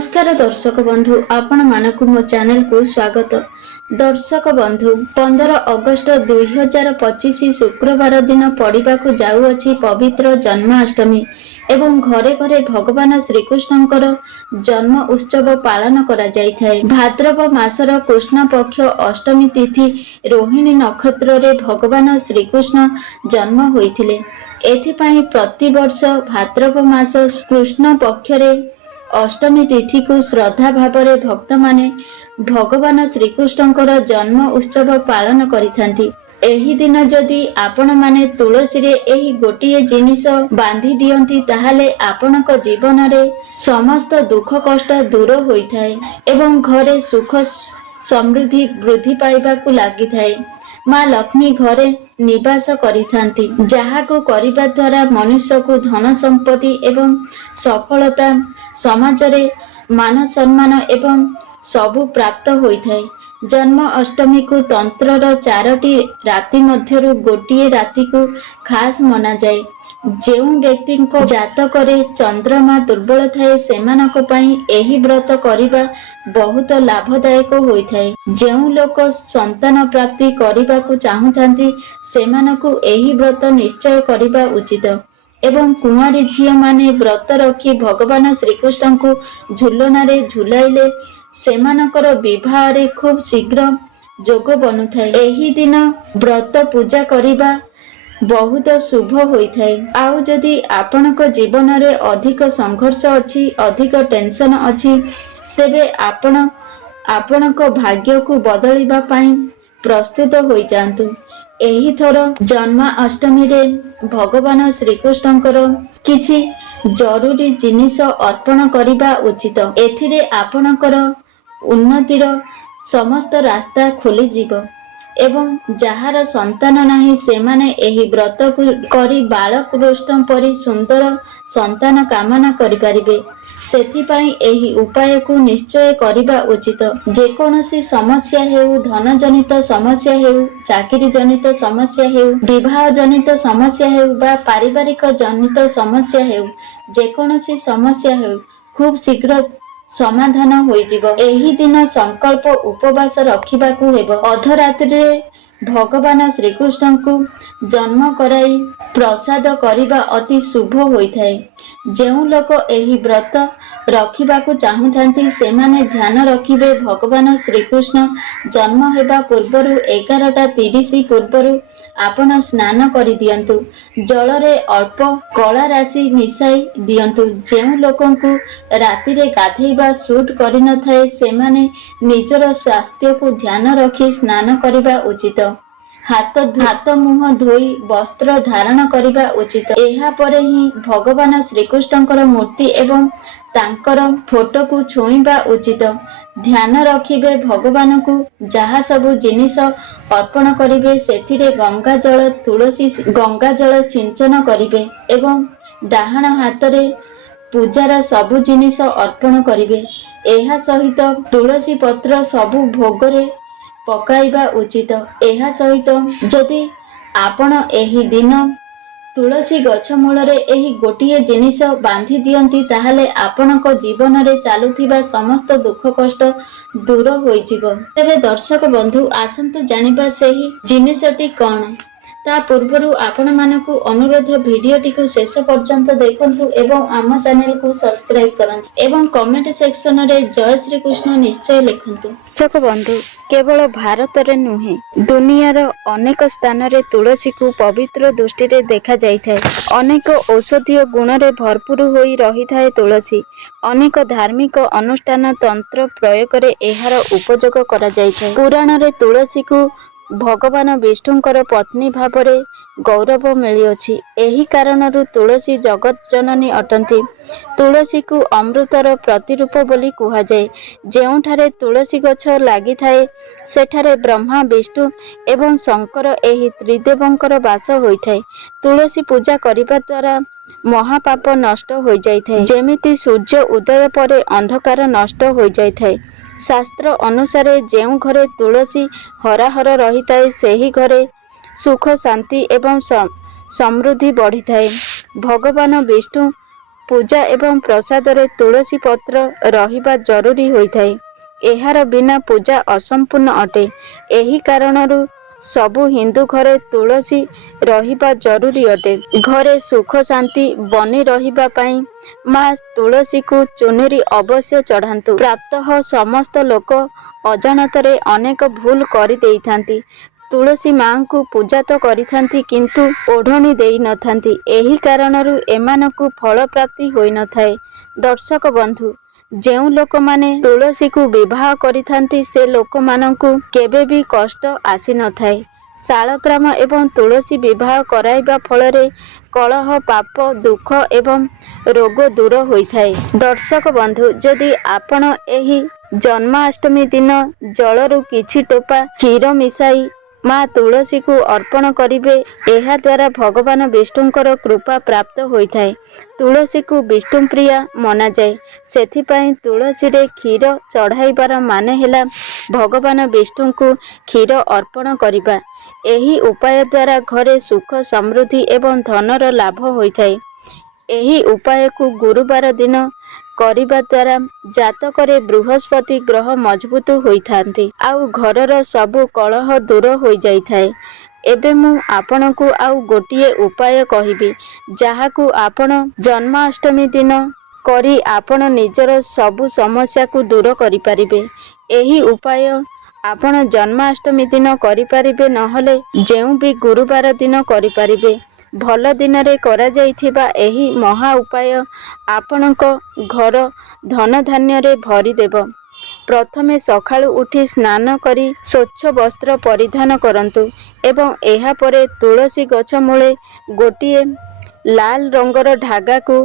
नमस्कार दर्शक बंधु आपण मानकु मो चैनल को स्वागत। दर्शक बंधु 15 अगस्त 2025 शुक्रवार दिन पड़िबाकु जाउअछि पवित्र जन्माष्टमी एवं घरे घरे भगवान श्रीकृष्णकर जन्म उत्सव पालन करा जाइथाय। भाद्रव मासर कृष्ण पक्ष अष्टमी तिथि रोहिणी नक्षत्र रे भगवान श्रीकृष्ण जन्म होइथिले। एथिपाई प्रतिवर्ष भाद्रव मास कृष्ण पक्ष रे अष्टमी तिथि को श्रद्धा भावरे भक्त माने भगवान श्रीकृष्णकर जन्म उत्सव पालन करिथांती। एही दिन जदि आपण माने तुलसी रे एही गोटिए जिनिस बांधी दियंती ताहाले आपणक जीवन रे समस्त दुख कष्ट दूर होइथाय एवं घरे सुख समृद्धि वृद्धि पाइबाकु लागिथाय। माँ लक्ष्मी घरे निवास करिथांती, जाहाको करिबा द्वारा मनुष्य को धन संपत्ति एवं सफलता समाज रे मान सम्मान एवं सबु प्राप्त होइथाय। जन्म अष्टमी को तंत्रर 4टी राति मध्यरु गोटिए राति को खास मना जाए। जेउ व्यक्ति को जातक रे चंद्रमा दुर्बल थाए सेमानक पई एही व्रत करिबा बहुत लाभदायक होइथाय। जेउ लोक संतान प्राप्ति करिबाकु चाहुथांती सेमानकु एही व्रत निश्चय करिबा उचित एवं कुंवारी झियो माने व्रत रखी भगवान श्रीकृष्ण को झुलना रे झुलाइले सेमानकर विवाह रे खूब शीघ्र जोग बनुथाय। एही दिन व्रत पूजा करिबा बहुत शुभ होइथाय। आउ जदि आपणक जीवन रे अधिक संघर्ष अछि, अधिक टेंशन अछि, तेबे आपणक भाग्य को बदलिबा पई प्रस्तुत होई जांतु। एही थर जन्माष्टमी रे भगवान श्रीकृष्णकर किछि जरूरी जिनिस अर्पण करिबा उचित। एथिरे आपणकर उन्नतिर समस्त रास्ता खोली जीव एवं जहार संतान नाही सेमाने एही व्रत को करी बालकृष्ण परि सुंदर संतान कामना करि परिबे। सेथिपाई एही उपाय को निश्चय करिबा उचित। जेकोनोसी समस्या हेउ, धन जनित समस्या हेउ, चाकरी जनित समस्या हेउ, विवाह जनित समस्या हेउ बा पारिवारिक जनित समस्या हेउ, जेकोनोसी समस्या हेउ खूब शीघ्र समाधान होई जीव। एही दिन संकल्प उपवास रखिबाकू हेबो। अधरात्रि भगवान श्रीकृष्ण को जन्म कराई प्रसाद करिबा अति शुभ होइथाय। जेउ लोक एही व्रत रखिबाकू चाहुथांती सेमाने ध्यान रखिबे भगवान श्रीकृष्ण जन्म हेबा पूर्वरु 11:30 पूर्वरु आपण स्नान करि दियंतु। जल रे अल्प कला राशि मिसाई दियंतु। जेउ लोकंकु राति रे गाधेइबा सूट करि न थाए सेमाने निजर स्वास्थ्य को ध्यान रखी स्नान करिबा उचित। हाथ मुह धोई वस्त्र धारण करिबा उचित। एहा परे ही भगवान श्रीकृष्णकर मूर्ति एवं तांकर फोटो को छुईबा उचित। ध्यान रखिबे भगवान को जहा सबु जिनिस अर्पण करिबे सेथिरे गंगा जल तुलसी गंगा जल सिंचन करिबे एवं डाहाण हाथ रे पूजार सबु जिनिस अर्पण करिबे। एहा सहित तुलसी पत्र सबु भोगरे पकाइबा उचित। एहा सहित जदि आपण एही दिन तुलसी गछ मूलरे एही गोटिए जिनिस बांधी दियंती ताहाले आपणक जीवन रे चालुथिबा समस्त दुख कष्ट दूर होई जिवो। तेबे दर्शक बंधु आसंतु जानिबा सेही जिनिसटी कोन। ता पूर्वरु आपण मानकु अनुरोध भिडियोटी को शेष पर्यंत देखंतु एवं आम चैनल को सब्सक्राइब करंतु एवं कमेंट सेक्शन रे जय श्री कृष्ण निश्चय लिखंतु। दर्शक बंधु केवल भारत रे नुहे दुनियार अनेक स्थान रे तुलसी को पवित्र दृष्टि रे देखा जाइथाय। अनेक औषधीय गुण रे भरपूर होई रही थाए तुलसी। अनेक धार्मिक अनुष्ठान तंत्र प्रयोग रे एहार उपयोग करा जाइथाय। पुराण रे तुलसी को भगवान विष्णुଙ୍କର पत्नी भावरे गौरव मिलिଅछि। एही कारणरू तुलसी जगत जननी अटंती। तुलसी को अमृतर प्रतिरूप बोली कुहा जाए। जेउठारे तुलसी गछ लागि थाए सेठारे ब्रह्मा विष्णु एवं शंकर एही त्रिदेवंकर वास होइथाए। तुलसी पूजा करिबा द्वारा महापाप नष्ट हो जाइथाए। जेमिति सूर्य उदय परे अंधकार नष्ट हो जाइथाए। शास्त्र अनुसारे जेउ घरे तुलसी हराहर रही थाए सेही घरे सुख शांति एवं समृद्धि बढ़ी थाए। भगवान विष्णु ପୂଜା ଏବଂ ପ୍ରସାଦରେ ତୁଳସୀ ପତ୍ର ରହିବା ଜରୁରୀ ହୋଇଥାଏ। ଏହାର ବିନା ପୂଜା ଅସମ୍ପୂର୍ଣ୍ଣ ଅଟେ। ଏହି କାରଣରୁ ସବୁ ହିନ୍ଦୁ ଘରେ ତୁଳସୀ ରହିବା ଜରୁରୀ ଅଟେ। ଘରେ ସୁଖ ଶାନ୍ତି ବନି ରହିବା ପାଇଁ ମା ତୁଳସୀକୁ ଚୁନରି ଅବଶ୍ୟ ଚଢ଼ାନ୍ତୁ। ପ୍ରାତଃ ସମସ୍ତ ଲୋକ ଅଜାଣତରେ ଅନେକ ଭୁଲ କରିଦେଇଥାନ୍ତି। ତୁଳସୀ ମାଙ୍କୁ ପୂଜା ତ କରିଥାନ୍ତି କିନ୍ତୁ ଓଢ଼ଣି ଦେଇନଥାନ୍ତି। ଏହି କାରଣରୁ ଏମାନଙ୍କୁ ଫଳ ପ୍ରାପ୍ତି ହୋଇନଥାଏ। ଦର୍ଶକ ବନ୍ଧୁ, ଯେଉଁ ଲୋକମାନେ ତୁଳସୀକୁ ବିବାହ କରିଥାନ୍ତି ସେ ଲୋକମାନଙ୍କୁ କେବେ ବି କଷ୍ଟ ଆସିନଥାଏ। ଶାଳଗ୍ରାମ ଏବଂ ତୁଳସୀ ବିବାହ କରାଇବା ଫଳରେ କଳହ, ପାପ, ଦୁଃଖ ଏବଂ ରୋଗ ଦୂର ହୋଇଥାଏ। ଦର୍ଶକ ବନ୍ଧୁ, ଯଦି ଆପଣ ଏହି ଜନ୍ମାଷ୍ଟମୀ ଦିନ ଜଳରୁ କିଛି ଟୋପା କ୍ଷୀର ମିଶାଇ ମା ତୁଳସୀକୁ ଅର୍ପଣ କରିବେ, ଏହା ଦ୍ୱାରା ଭଗବାନ ବିଷ୍ଣୁଙ୍କର କୃପା ପ୍ରାପ୍ତ ହୋଇଥାଏ। ତୁଳସୀକୁ ବିଷ୍ଣୁପ୍ରିୟା ମନାଯାଏ। ସେଥିପାଇଁ ତୁଳସୀରେ କ୍ଷୀର ଚଢ଼ାଇବାର ମାନେ ହେଲା ଭଗବାନ ବିଷ୍ଣୁଙ୍କୁ କ୍ଷୀର ଅର୍ପଣ କରିବା। ଏହି ଉପାୟ ଦ୍ୱାରା ଘରେ ସୁଖ, ସମୃଦ୍ଧି ଏବଂ ଧନର ଲାଭ ହୋଇଥାଏ। ଏହି ଉପାୟକୁ ଗୁରୁବାର ଦିନ କରିବା ଦ୍ୱାରା ଜାତକରେ ବୃହସ୍ପତି ଗ୍ରହ ମଜବୁତ ହୋଇଥାନ୍ତି ଆଉ ଘରର ସବୁ କଳହ ଦୂର ହୋଇଯାଇଥାଏ। ଏବେ ମୁଁ ଆପଣଙ୍କୁ ଆଉ ଗୋଟିଏ ଉପାୟ କହିବି, ଯାହାକୁ ଆପଣ ଜନ୍ମାଷ୍ଟମୀ ଦିନ କରି ଆପଣ ନିଜର ସବୁ ସମସ୍ୟାକୁ ଦୂର କରିପାରିବେ। ଏହି ଉପାୟ ଆପଣ ଜନ୍ମାଷ୍ଟମୀ ଦିନ କରିପାରିବେ, ନହେଲେ ଯେଉଁ ବି ଗୁରୁବାର ଦିନ କରିପାରିବେ। ଭଲ ଦିନରେ କରାଯାଇଥିବା ଏହି ମହା ଉପାୟ ଆପଣଙ୍କ ଘର ଧନଧାନ୍ୟରେ ଭରିଦେବ। ପ୍ରଥମେ ସକାଳୁ ଉଠି ସ୍ନାନ କରି ସ୍ୱଚ୍ଛ ବସ୍ତ୍ର ପରିଧାନ କରନ୍ତୁ ଏବଂ ଏହାପରେ ତୁଳସୀ ଗଛ ମୂଳେ ଗୋଟିଏ ଲାଲ ରଙ୍ଗର ଧାଗାକୁ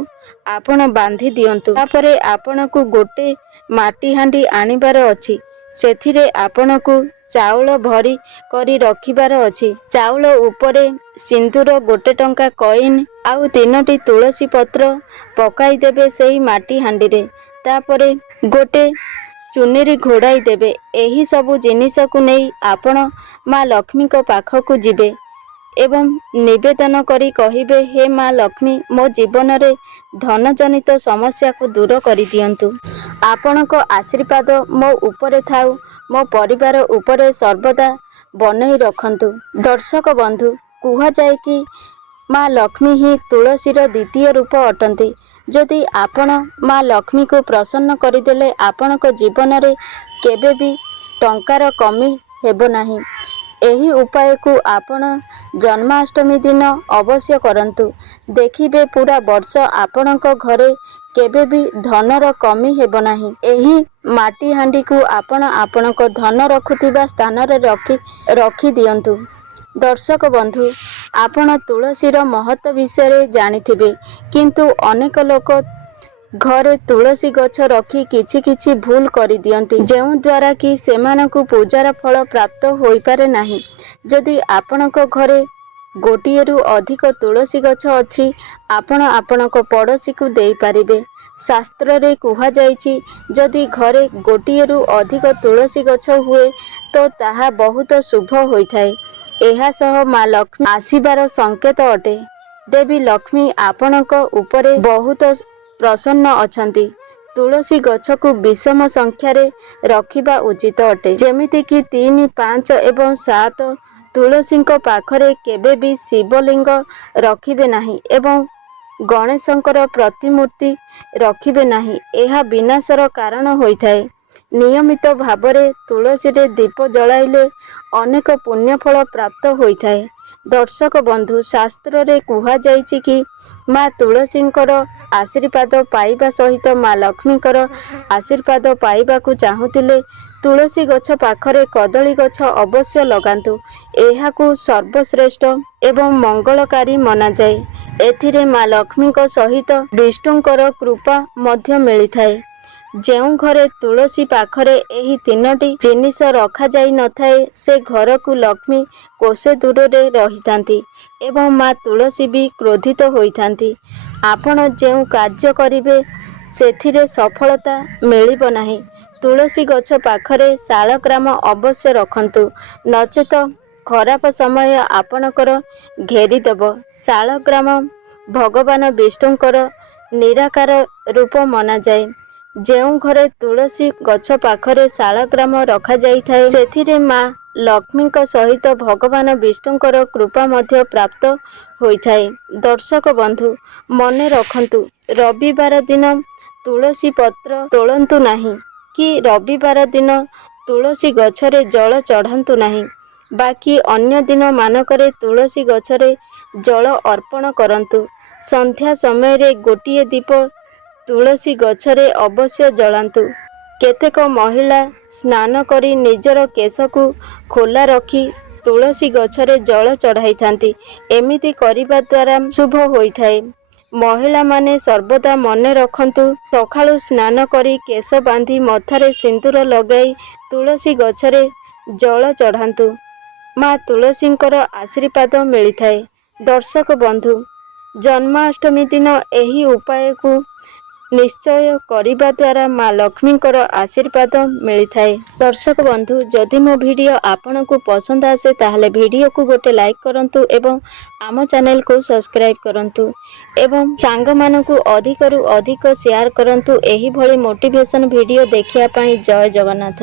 ଆପଣ ବାନ୍ଧି ଦିଅନ୍ତୁ। ତାପରେ ଆପଣଙ୍କୁ ଗୋଟେ ମାଟି ହାଣ୍ଡି ଆଣିବାର ଅଛି। ସେଥିରେ ଆପଣଙ୍କୁ ଚାଉଳ ଭରି କରି ରଖିବାର ଅଛି। ଚାଉଳ ଉପରେ ସିନ୍ଦୁର, 1 ଟଙ୍କା କଏନ୍ ଆଉ 3ଟି ତୁଳସୀ ପତ୍ର ପକାଇଦେବେ ସେହି ମାଟି ହାଣ୍ଡିରେ। ତାପରେ ଗୋଟେ ଚୁନରି ଘୋଡ଼ାଇ ଦେବେ। ଏହି ସବୁ ଜିନିଷକୁ ନେଇ ଆପଣ ମା ଲକ୍ଷ୍ମୀଙ୍କ ପାଖକୁ ଯିବେ ଏବଂ ନିବେଦନ କରି କହିବେ, ହେ ମା ଲକ୍ଷ୍ମୀ, ମୋ ଜୀବନରେ ଧନଜନିତ ସମସ୍ୟାକୁ ଦୂର କରିଦିଅନ୍ତୁ। ଆପଣଙ୍କ ଆଶୀର୍ବାଦ ମୋ ଉପରେ ଥାଉ, ମୋ ପରିବାର ଉପରେ ସର୍ବଦା ବନେଇ ରଖନ୍ତୁ। ଦର୍ଶକ ବନ୍ଧୁ, କୁହାଯାଏ କି ମା ଲକ୍ଷ୍ମୀ ହିଁ ତୁଳସୀର ଦ୍ୱିତୀୟ ରୂପ ଅଟନ୍ତି। ଯଦି ଆପଣ ମା ଲକ୍ଷ୍ମୀକୁ ପ୍ରସନ୍ନ କରିଦେଲେ ଆପଣଙ୍କ ଜୀବନରେ କେବେ ବି ଟଙ୍କାର କମି ହେବ ନାହିଁ। ଏହି ଉପାୟକୁ ଆପଣ ଜନ୍ମାଷ୍ଟମୀ ଦିନ ଅବଶ୍ୟ କରନ୍ତୁ। ଦେଖିବେ ପୁରା ବର୍ଷ ଆପଣଙ୍କ ଘରେ କେବେ ବି ଧନର କମି ହେବ ନାହିଁ। ଏହି ମାଟି ହାଣ୍ଡିକୁ ଆପଣ ଆପଣଙ୍କ ଧନ ରଖୁଥିବା ସ୍ଥାନରେ ରଖି ଦିଅନ୍ତୁ। ଦର୍ଶକ ବନ୍ଧୁ, ଆପଣ ତୁଳସୀର ମହତ୍ତ୍ୱ ବିଷୟରେ ଜାଣିଥିବେ, କିନ୍ତୁ ଅନେକ ଲୋକ ଘରେ ତୁଳସୀ ଗଛ ରଖି କିଛି କିଛି ଭୁଲ କରିଦିଅନ୍ତି, ଯେଉଁ ଦ୍ୱାରା କି ସେମାନଙ୍କୁ ପୂଜାର ଫଳ ପ୍ରାପ୍ତ ହୋଇପାରେ ନାହିଁ। ଯଦି ଆପଣଙ୍କ ଘରେ ଗୋଟିଏରୁ ଅଧିକ ତୁଳସୀ ଗଛ ଅଛି, ଆପଣ ଆପଣଙ୍କ ପଡ଼ୋଶୀକୁ ଦେଇପାରିବେ। ଶାସ୍ତ୍ରରେ କୁହାଯାଇଛି, ଯଦି ଘରେ ଗୋଟିଏରୁ ଅଧିକ ତୁଳସୀ ଗଛ ହୁଏ ତ ତାହା ବହୁତ ଶୁଭ ହୋଇଥାଏ। ଏହା ସହ ମା ଲକ୍ଷ୍ମୀ ଆସିବାର ସଂକେତ ଅଟେ। ଦେବୀ ଲକ୍ଷ୍ମୀ ଆପଣଙ୍କ ଉପରେ ବହୁତ ପ୍ରସନ୍ନ ଅଛନ୍ତି। ତୁଳସୀ ଗଛକୁ ବିଷମ ସଂଖ୍ୟାରେ ରଖିବା ଉଚିତ ଅଟେ, ଯେମିତିକି 3, 5 ଏବଂ 7। ତୁଳସୀଙ୍କ ପାଖରେ କେବେ ବି ଶିବଲିଙ୍ଗ ରଖିବେ ନାହିଁ ଏବଂ ଗଣେଶଙ୍କର ପ୍ରତିମୂର୍ତ୍ତି ରଖିବେ ନାହିଁ। ଏହା ବିନାଶର କାରଣ ହୋଇଥାଏ। ନିୟମିତ ଭାବରେ ତୁଳସୀରେ ଦୀପ ଜଳାଇଲେ ଅନେକ ପୁଣ୍ୟଫଳ ପ୍ରାପ୍ତ ହୋଇଥାଏ। ଦର୍ଶକ ବନ୍ଧୁ, ଶାସ୍ତ୍ରରେ କୁହାଯାଇଛି କି ମା ତୁଳସୀଙ୍କର ଆଶୀର୍ବାଦ ପାଇବା ସହିତ ମା ଲକ୍ଷ୍ମୀଙ୍କର ଆଶୀର୍ବାଦ ପାଇବାକୁ ଚାହୁଁଥିଲେ ତୁଳସୀ ଗଛ ପାଖରେ କଦଳୀ ଗଛ ଅବଶ୍ୟ ଲଗାନ୍ତୁ। ଏହାକୁ ସର୍ବଶ୍ରେଷ୍ଠ ଏବଂ ମଙ୍ଗଳକାରୀ ମନାଯାଏ। ଏଥିରେ ମା ଲକ୍ଷ୍ମୀଙ୍କ ସହିତ ବିଷ୍ଣୁଙ୍କର କୃପା ମଧ୍ୟ ମିଳିଥାଏ। ଯେଉଁ ଘରେ ତୁଳସୀ ପାଖରେ ଏହି 3ଟି ଜିନିଷ ରଖାଯାଇ ନଥାଏ, ସେ ଘରକୁ ଲକ୍ଷ୍ମୀ କୋଷେ ଦୂରରେ ରହିଥାନ୍ତି ଏବଂ ମା ତୁଳସୀ ବି କ୍ରୋଧିତ ହୋଇଥାନ୍ତି। ଆପଣ ଯେଉଁ କାର୍ଯ୍ୟ କରିବେ ସେଥିରେ ସଫଳତା ମିଳିବ ନାହିଁ। ତୁଳସୀ ଗଛ ପାଖରେ ଶାଳଗ୍ରାମ ଅବଶ୍ୟ ରଖନ୍ତୁ, ନଚେତ ଖରାପ ସମୟ ଆପଣଙ୍କର ଘେରିଦେବ। ଶାଳଗ୍ରାମ ଭଗବାନ ବିଷ୍ଣୁଙ୍କର ନିରାକାର ରୂପ ମନାଯାଏ। ଯେଉଁ ଘରେ ତୁଳସୀ ଗଛ ପାଖରେ ଶାଳଗ୍ରାମ ରଖାଯାଇଥାଏ ସେଥିରେ ମା ଲକ୍ଷ୍ମୀଙ୍କ ସହିତ ଭଗବାନ ବିଷ୍ଣୁଙ୍କର କୃପା ମଧ୍ୟ ପ୍ରାପ୍ତ ହୋଇଥାଏ। ଦର୍ଶକ ବନ୍ଧୁ ମନେ ରଖନ୍ତୁ, ରବିବାର ଦିନ ତୁଳସୀ ପତ୍ର ତୋଳନ୍ତୁ ନାହିଁ କି ରବିବାର ଦିନ ତୁଳସୀ ଗଛରେ ଜଳ ଚଢ଼ାନ୍ତୁ ନାହିଁ। ବାକି ଅନ୍ୟ ଦିନ ମାନଙ୍କରେ ତୁଳସୀ ଗଛରେ ଜଳ ଅର୍ପଣ କରନ୍ତୁ। ସନ୍ଧ୍ୟା ସମୟରେ ଗୋଟିଏ ଦୀପ ତୁଳସୀ ଗଛରେ ଅବଶ୍ୟ ଜଳାନ୍ତୁ। କେତେକ ମହିଳା ସ୍ନାନ କରି ନିଜର କେଶକୁ ଖୋଲା ରଖି ତୁଳସୀ ଗଛରେ ଜଳ ଚଢ଼ାଇଥାନ୍ତି। ଏମିତି କରିବା ଦ୍ୱାରା ଶୁଭ ହୋଇଥାଏ। ମହିଳାମାନେ ସର୍ବଦା ମନେ ରଖନ୍ତୁ, ସକାଳୁ ସ୍ନାନ କରି କେଶ ବାନ୍ଧି ମଥାରେ ସିନ୍ଦୁର ଲଗାଇ ତୁଳସୀ ଗଛରେ ଜଳ ଚଢ଼ାନ୍ତୁ। ମା ତୁଳସୀଙ୍କର ଆଶୀର୍ବାଦ ମିଳିଥାଏ। ଦର୍ଶକ ବନ୍ଧୁ, ଜନ୍ମାଷ୍ଟମୀ ଦିନ ଏହି ଉପାୟକୁ ନିଶ୍ଚୟ କରିବା ଦ୍ୱାରା ମା ଲକ୍ଷ୍ମୀଙ୍କର ଆଶୀର୍ବାଦ ମିଳିଥାଏ। ଦର୍ଶକ ବନ୍ଧୁ, ଯଦି ମୋ ଭିଡ଼ିଓ ଆପଣଙ୍କୁ ପସନ୍ଦ ଆସେ ତାହେଲେ ଭିଡ଼ିଓକୁ ଗୋଟେ ଲାଇକ୍ କରନ୍ତୁ ଏବଂ ଆମ ଚ୍ୟାନେଲକୁ ସବସ୍କ୍ରାଇବ୍ କରନ୍ତୁ ଏବଂ ସାଙ୍ଗମାନଙ୍କୁ ଅଧିକରୁ ଅଧିକ ସେୟାର କରନ୍ତୁ। ଏହିଭଳି ମୋଟିଭେସନ ଭିଡ଼ିଓ ଦେଖିବା ପାଇଁ। ଜୟ ଜଗନ୍ନାଥ।